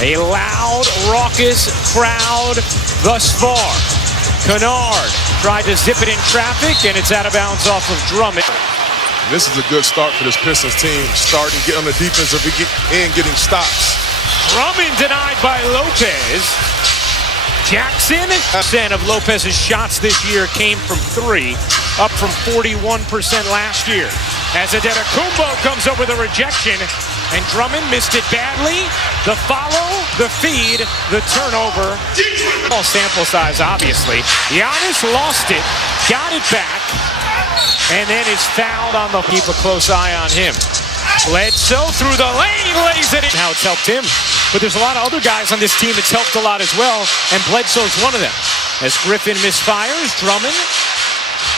A loud, raucous crowd thus far. Kennard tried to zip it in traffic, and it's out of bounds off of Drummond. This is a good start for this Pistons team, starting to get on the defensive end, getting stops. Drummond denied by Lopez. Jackson. % of Lopez's shots this year came from three, up from 41% last year. As Antetokounmpo comes up with a rejection, and Drummond missed it badly. The follow, the feed, the turnover. Small sample size, obviously. Giannis lost it, got it back, and then is fouled on the... Keep a close eye on him. Bledsoe through the lane, lays it in. How it's helped him. But there's a lot of other guys on this team it's helped a lot as well, and Bledsoe's one of them. As Griffin misfires, Drummond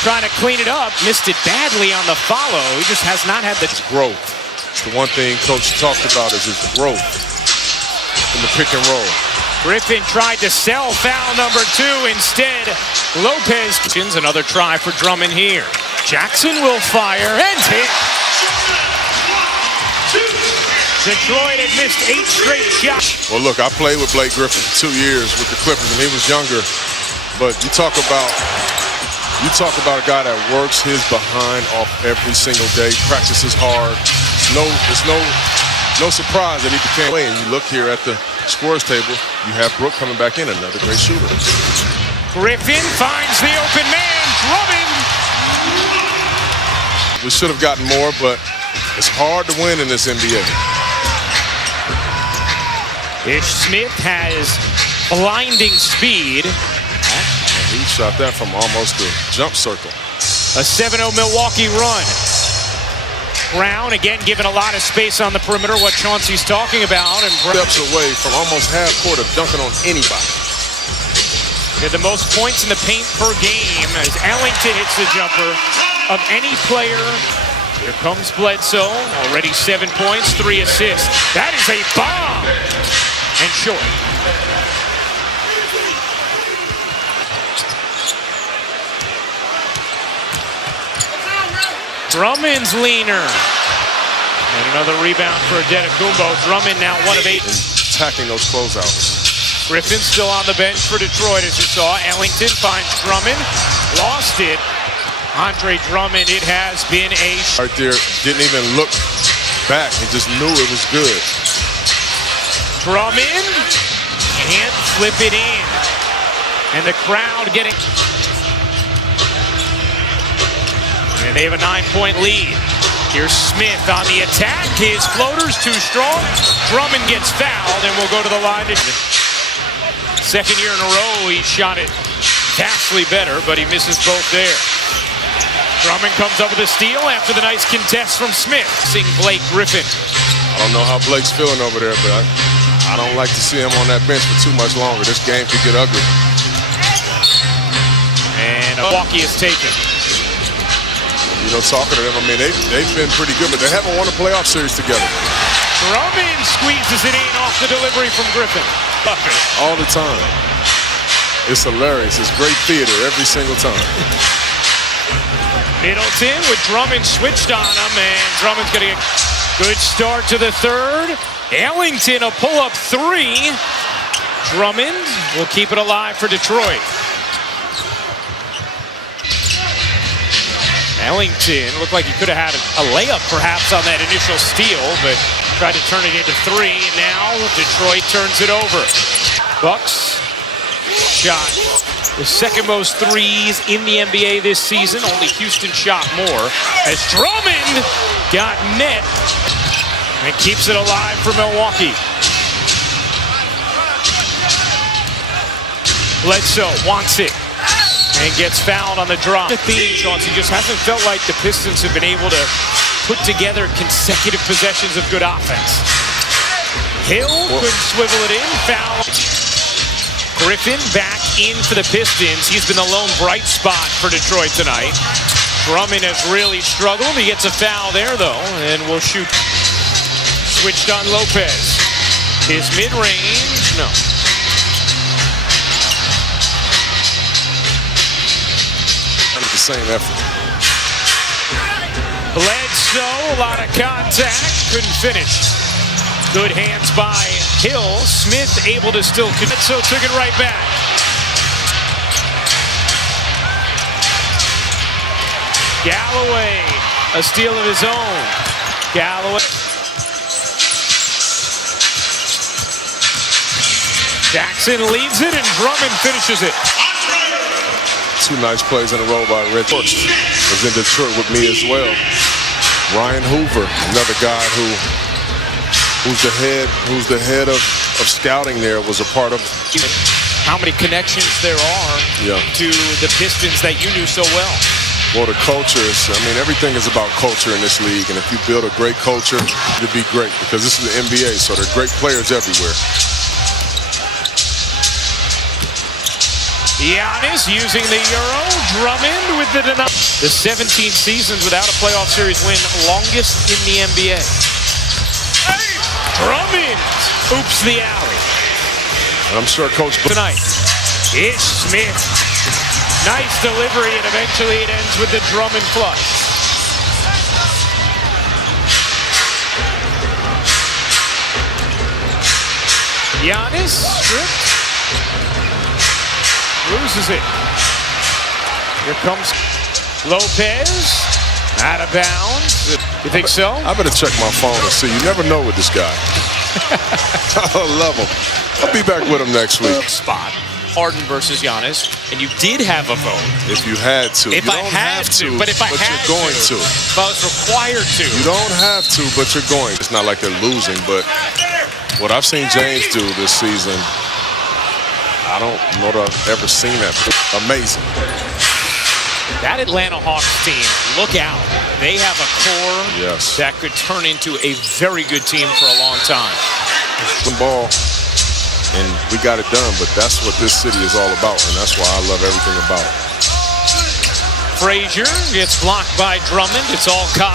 trying to clean it up, missed it badly on the follow. He just has not had the growth. It's the one thing Coach talked about is his growth in the pick and roll. Griffin tried to sell foul number 2. Instead, Lopez. Another try for Drummond here. Jackson will fire and hit. Detroit had missed 8 straight shots. Well, look, I played with Blake Griffin for 2 years with the Clippers, and he was younger. But you talk about a guy that works his behind off every single day, practices hard. It's no surprise that he became. And you look here at the scorers table, you have Brook coming back in, another great shooter. Griffin finds the open man, Drummond. We should have gotten more, but it's hard to win in this NBA. Ish Smith has blinding speed. He shot that from almost the jump circle. A 7-0 Milwaukee run. Brown again given a lot of space on the perimeter, what Chauncey's talking about. And steps away from almost half court of dunking on anybody. He had the most points in the paint per game as Ellington hits the jumper of any player. Here comes Bledsoe, already 7 points, 3 assists. That is a bomb! And short. Drummond's leaner. And another rebound for Antetokounmpo. Drummond now 1 of 8. Attacking those closeouts. Griffin still on the bench for Detroit, as you saw. Ellington finds Drummond. Lost it. Andre Drummond, it has been a... Right there, didn't even look back. He just knew it was good. Drummond can't flip it in. And the crowd getting... And they have a 9-point lead. Here's Smith on the attack. His floater's too strong. Drummond gets fouled and will go to the line. Second year in a row, he shot it vastly better, but he misses both there. Drummond comes up with a steal after the nice contest from Smith. Seeing Blake Griffin. I don't know how Blake's feeling over there, but I don't like to see him on that bench for too much longer. This game could get ugly. And Milwaukee is taken. You know, talking to them, I mean, they've been pretty good, but they haven't won a playoff series together. Drummond squeezes it in off the delivery from Griffin. All the time. It's hilarious. It's great theater every single time. Middleton with Drummond switched on him, and Drummond's going to get a good start to the third. Ellington, a pull-up 3. Drummond will keep it alive for Detroit. Ellington looked like he could have had a layup perhaps on that initial steal, but tried to turn it into 3, and now Detroit turns it over. Bucks shot the second most threes in the NBA this season. Only Houston shot more, as Drummond got net and keeps it alive for Milwaukee. Bledsoe wants it and gets fouled on the drop. The theme, Chauncey, just hasn't felt like the Pistons have been able to put together consecutive possessions of good offense. Hill couldn't swivel it in, foul. Griffin back in for the Pistons. He's been the lone bright spot for Detroit tonight. Drummond has really struggled. He gets a foul there, though, and will shoot. Switched on Lopez. His mid-range, no. The same effort. Bledsoe, a lot of contact, couldn't finish. Good hands by Hill, Smith able to still commit, so took it right back. Galloway, a steal of his own. Galloway. Jackson leads it, and Drummond finishes it. 2 nice plays in a row by Red. Was in Detroit with me as well. Ryan Hoover, another guy who's the head of scouting there, was a part of. How many connections there are to the Pistons that you knew so well? Well, the culture is, I mean, everything is about culture in this league. And if you build a great culture, you'll be great, because this is the NBA, so there are great players everywhere. Giannis using the Euro. Drummond with the deny. The 17 seasons without a playoff series win, longest in the NBA. Drummond oops the alley. And I'm sure Coach tonight. Ish Smith. Nice delivery, and eventually it ends with the Drummond flush. Giannis stripped. Loses it. Here comes Lopez. Out of bounds. You think so? I better check my phone and see. You never know with this guy. I love him. I'll be back with him next week. Spot. Harden versus Giannis, and you did have a vote. If you had to. If you I don't had have to, but if I had you're going to. If I was required to. You don't have to, but you're going. It's not like they're losing, but what I've seen James do this season, I don't know that I've ever seen that. Amazing. That Atlanta Hawks team, look out. They have a core that could turn into a very good team for a long time. The ball, and we got it done, but that's what this city is all about, and that's why I love everything about it. Frazier gets blocked by Drummond. It's all caught.